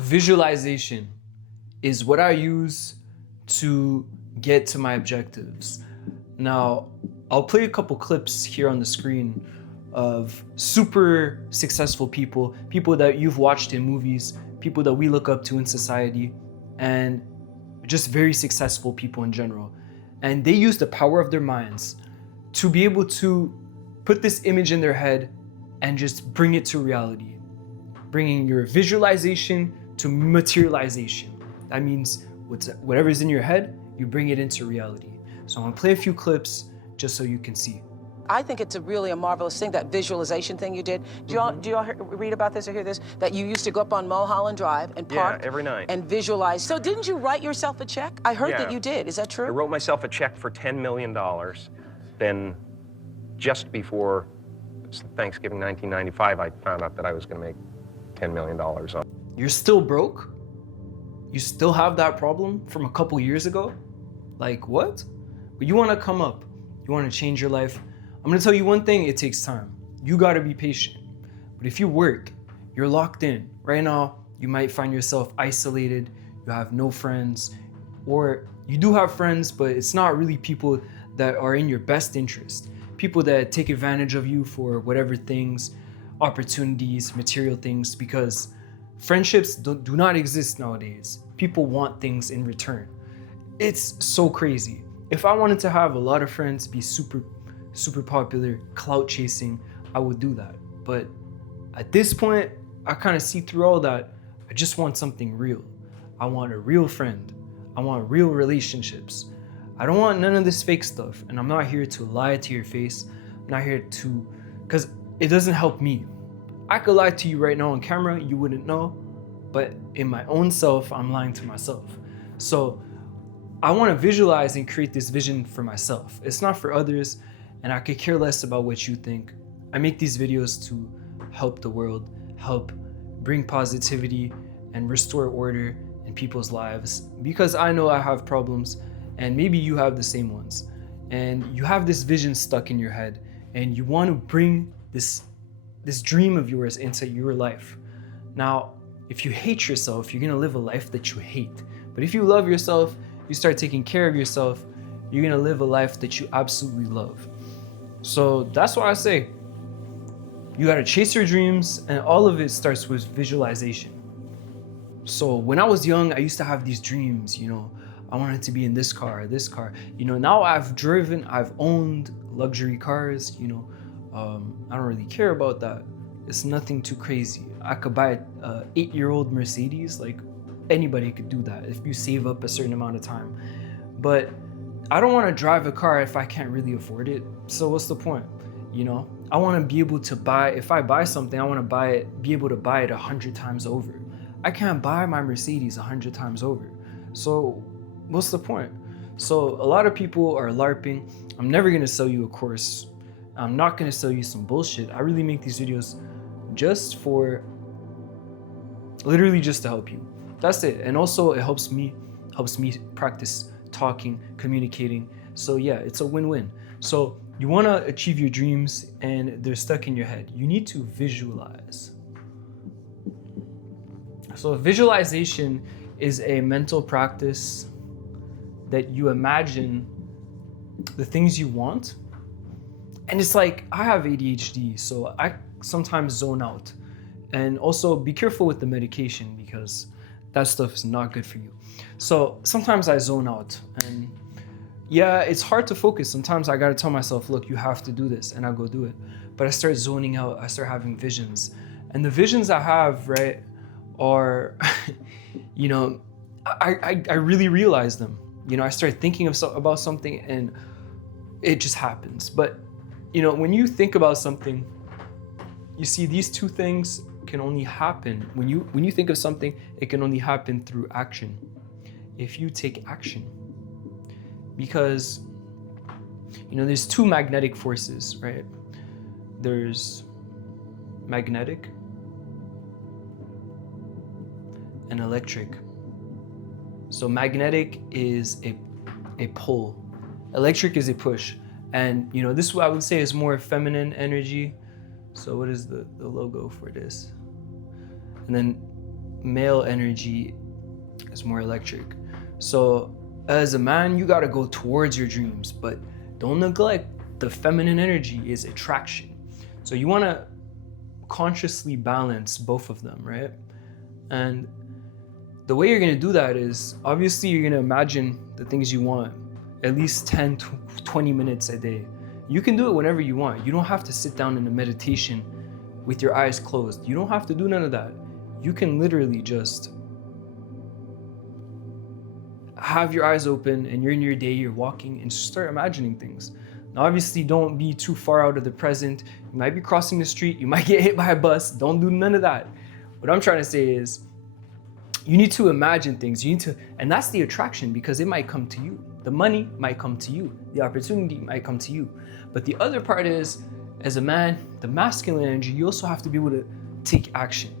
Visualization is what I use to get to my objectives. Now, I'll play a couple clips here on the screen of super successful people, people that you've watched in movies, people that we look up to in society, and just very successful people in general. And they use the power of their minds to be able to put this image in their head and just bring it to reality. Bringing your visualization to materialization. That means whatever's in your head, you bring it into reality. So I'm gonna play a few clips just so you can see. I think it's really a marvelous thing, that visualization thing you did. Do y'all read about this or hear this? That you used to go up on Mulholland Drive and park every night. and visualize. So didn't you write yourself a check? I heard that you did. Is that true? I wrote myself a check for $10 million. Then just before Thanksgiving 1995, I found out that I was going to make $10 million. You're still broke? You still have that problem from a couple years ago? Like what? But you want to come up. You want to change your life. I'm going to tell you one thing, it takes time. You got to be patient. But if you work, you're locked in. Right now, you might find yourself isolated. You have no friends, or you do have friends, but it's not really people that are in your best interest. People that take advantage of you for whatever things, opportunities, material things, because friendships do not exist nowadays. People want things in return. It's so crazy. If I wanted to have a lot of friends, be super popular, clout chasing, I would do that. But at this point, I kind of see through all that. I just want something real. I want a real friend. I want real relationships. I don't want none of this fake stuff. And I'm not here to lie to your face. I'm not here to, because it doesn't help me. I could lie to you right now on camera, you wouldn't know. But in my own self, I'm lying to myself. So I want to visualize and create this vision for myself. It's not for others, and I could care less about what you think. I make these videos to help the world, help bring positivity and restore order in people's lives, because I know I have problems and maybe you have the same ones. And you have this vision stuck in your head and you want to bring this dream of yours into your life. Now, if you hate yourself, you're gonna live a life that you hate. But if you love yourself, you start taking care of yourself, you're gonna live a life that you absolutely love. So that's why I say, you gotta chase your dreams, and all of it starts with visualization. So when I was young, I used to have these dreams, I wanted to be in this car, now I've owned luxury cars, I don't really care about that. It's nothing too crazy. I could buy an 8-year-old Mercedes, like anybody could do that if you save up a certain amount of time. But I don't want to drive a car if I can't really afford it. So what's the point? I want to be able to buy, if I buy something, I want to be able to buy it 100 times over. I can't buy my Mercedes 100 times over. So what's the point? So a lot of people are LARPing. I'm never going to sell you a course. I'm not going to sell you some bullshit. I really make these videos literally just to help you. That's it. And also it helps me practice talking, communicating. So yeah, it's a win-win. So you want to achieve your dreams and they're stuck in your head. You need to visualize. So visualization is a mental practice that you imagine the things you want. And it's like, I have ADHD, so I sometimes zone out. And also be careful with the medication because that stuff is not good for you. So sometimes I zone out, and yeah, it's hard to focus. Sometimes I gotta tell myself, look, you have to do this, and I go do it. But I start zoning out, I start having visions. And the visions I have, right, are, I really realize them. I start thinking about something and it just happens. But, when you think about something, you see these two things can only happen. When you think of something, it can only happen through action. If you take action. Because, there's two magnetic forces, right? There's magnetic and electric. So magnetic is a pull. Electric is a push. And this I would say is more feminine energy. So what is the logo for this? And then male energy is more electric. So as a man, you gotta go towards your dreams, but don't neglect the feminine energy is attraction. So you wanna consciously balance both of them, right? And the way you're gonna do that is, obviously you're gonna imagine the things you want at least 10 to 20 minutes a day. You can do it whenever you want. You don't have to sit down in a meditation with your eyes closed. You don't have to do none of that. You can literally just have your eyes open and you're in your day, you're walking, and just start imagining things. Now, obviously, don't be too far out of the present. You might be crossing the street, you might get hit by a bus. Don't do none of that. What I'm trying to say is, you need to imagine things. You need to, and that's the attraction, because it might come to you. The money might come to you. The opportunity might come to you. But the other part is, as a man, the masculine energy, you also have to be able to take action.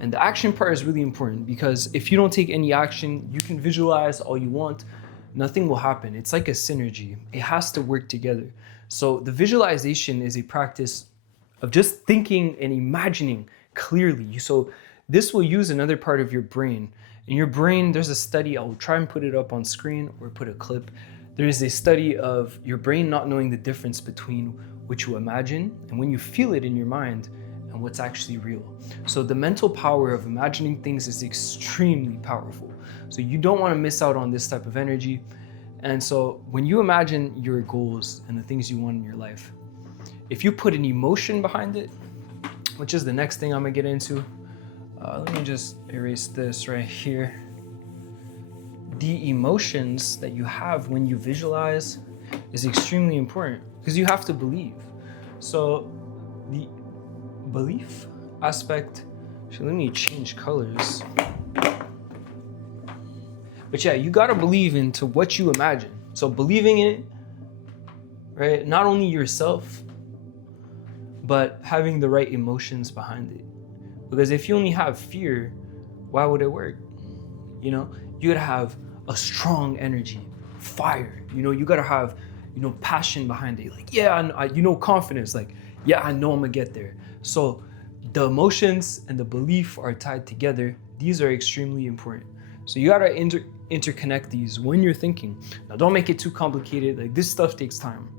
And the action part is really important, because if you don't take any action, you can visualize all you want, nothing will happen. It's like a synergy. It has to work together. So the visualization is a practice of just thinking and imagining clearly. So this will use another part of your brain. In your brain, there's a study, I'll try and put it up on screen or put a clip. There is a study of your brain not knowing the difference between what you imagine and when you feel it in your mind and what's actually real. So the mental power of imagining things is extremely powerful. So you don't want to miss out on this type of energy. And so when you imagine your goals and the things you want in your life, if you put an emotion behind it, which is the next thing I'm gonna get into, let me just erase this right here. The emotions that you have when you visualize is extremely important, because you have to believe. So the belief aspect, actually let me change colors. But yeah, you gotta believe into what you imagine. So believing in it, right? Not only yourself, but having the right emotions behind it. Because if you only have fear, why would it work? You know, you gotta have a strong energy, fire. You know, you gotta have, passion behind it. Like, yeah, confidence. Like, yeah, I know I'm gonna get there. So the emotions and the belief are tied together. These are extremely important. So you gotta interconnect these when you're thinking. Now, don't make it too complicated. Like, this stuff takes time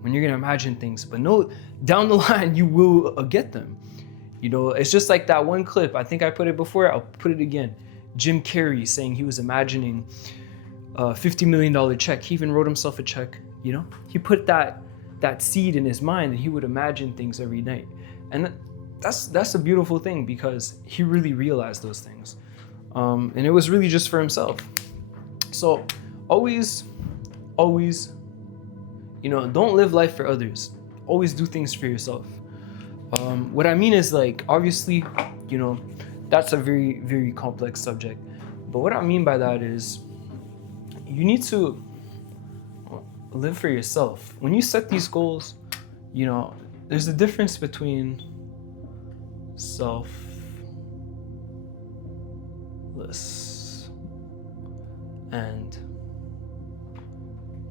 when you're gonna imagine things, but no, down the line you will get them. It's just like that one clip. I think I put it before. I'll put it again. Jim Carrey saying he was imagining a $50 million check. He even wrote himself a check. He put that seed in his mind, and he would imagine things every night. And that's a beautiful thing, because he really realized those things. And it was really just for himself. So always, don't live life for others. Always do things for yourself. What I mean is, like, obviously, that's a very, very complex subject. But what I mean by that is, you need to live for yourself. When you set these goals, there's a difference between selfless and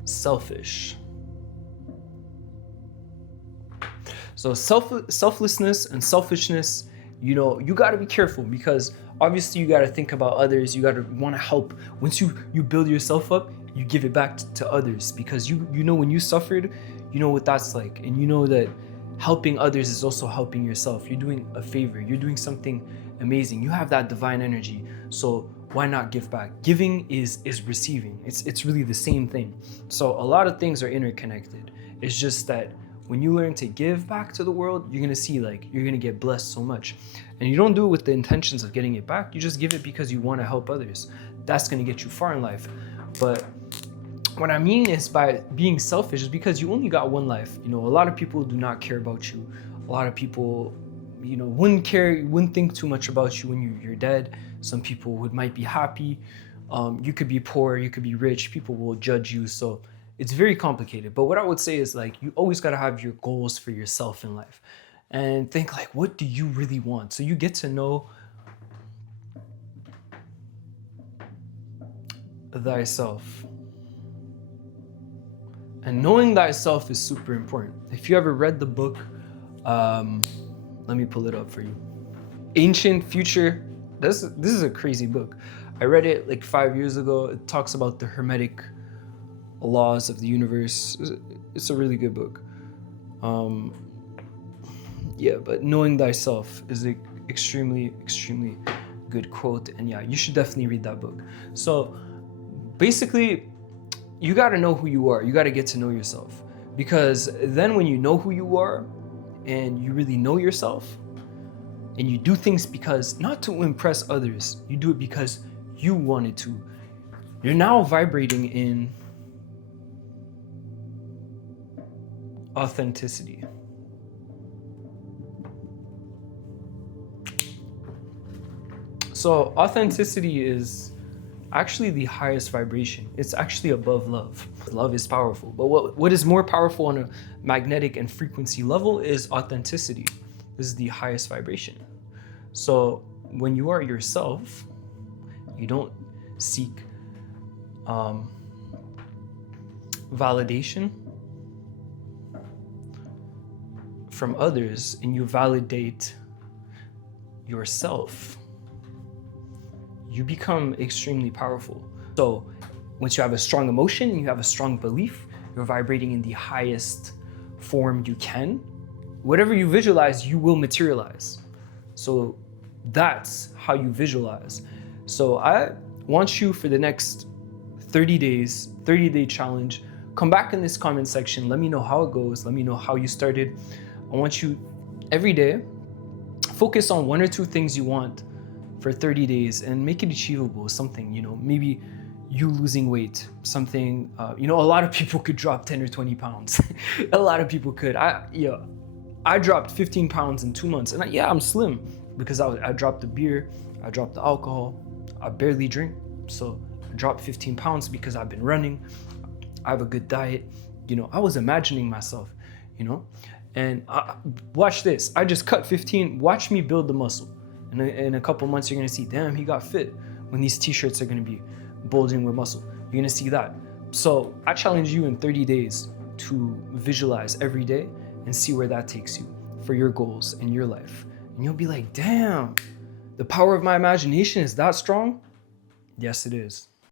selfish. So selflessness and selfishness, you got to be careful, because obviously you got to think about others. You got to want to help. Once you build yourself up, you give it back to others, because you know when you suffered, you know what that's like, and you know that helping others is also helping yourself. You're doing a favor. You're doing something amazing. You have that divine energy. So why not give back? Giving is receiving. It's really the same thing. So a lot of things are interconnected. It's just that when you learn to give back to the world, you're gonna see, you're gonna get blessed so much. And you don't do it with the intentions of getting it back. You just give it because you want to help others. That's gonna get you far in life. But what I mean is, by being selfish, is because you only got one life. A lot of people do not care about you. A lot of people, wouldn't think too much about you when you're dead. Some people might be happy. You could be poor, you could be rich. People will judge you. So it's very complicated. But what I would say is, you always got to have your goals for yourself in life, and think, what do you really want? So you get to know thyself. And knowing thyself is super important. If you ever read the book, let me pull it up for you. Ancient Future This is a crazy book. I read it like 5 years ago. It talks about the hermetic laws of the universe. It's a really good book. Yeah, but knowing thyself is an extremely, extremely good quote. And yeah, you should definitely read that book. So basically, you got to know who you are. You got to get to know yourself. Because then when you know who you are and you really know yourself, and you do things because, not to impress others, you do it because you wanted to. You're now vibrating in authenticity. So authenticity is actually the highest vibration. It's actually above love. Love is powerful, but what is more powerful on a magnetic and frequency level is authenticity. This is the highest vibration. So when you are yourself, you don't seek validation from others, and you validate yourself, you become extremely powerful. So once you have a strong emotion and you have a strong belief, you're vibrating in the highest form you can. Whatever you visualize, you will materialize. So that's how you visualize. So I want you, for the next 30 days, 30-day challenge, come back in this comment section. Let me know how it goes. Let me know how you started. I want you every day, focus on 1 or 2 things you want for 30 days and make it achievable. Something, maybe you losing weight, something, a lot of people could drop 10 or 20 pounds. A lot of people could. I dropped 15 pounds in 2 months, and I'm slim because I dropped the beer, I dropped the alcohol, I barely drink. So I dropped 15 pounds because I've been running, I have a good diet. I was imagining myself, and watch this. I just cut 15, watch me build the muscle. And in a couple months, you're gonna see, damn, he got fit. When these t-shirts are gonna be bulging with muscle, you're gonna see that. So I challenge you in 30 days to visualize every day and see where that takes you for your goals in your life. And you'll be like, damn, the power of my imagination is that strong? Yes, it is.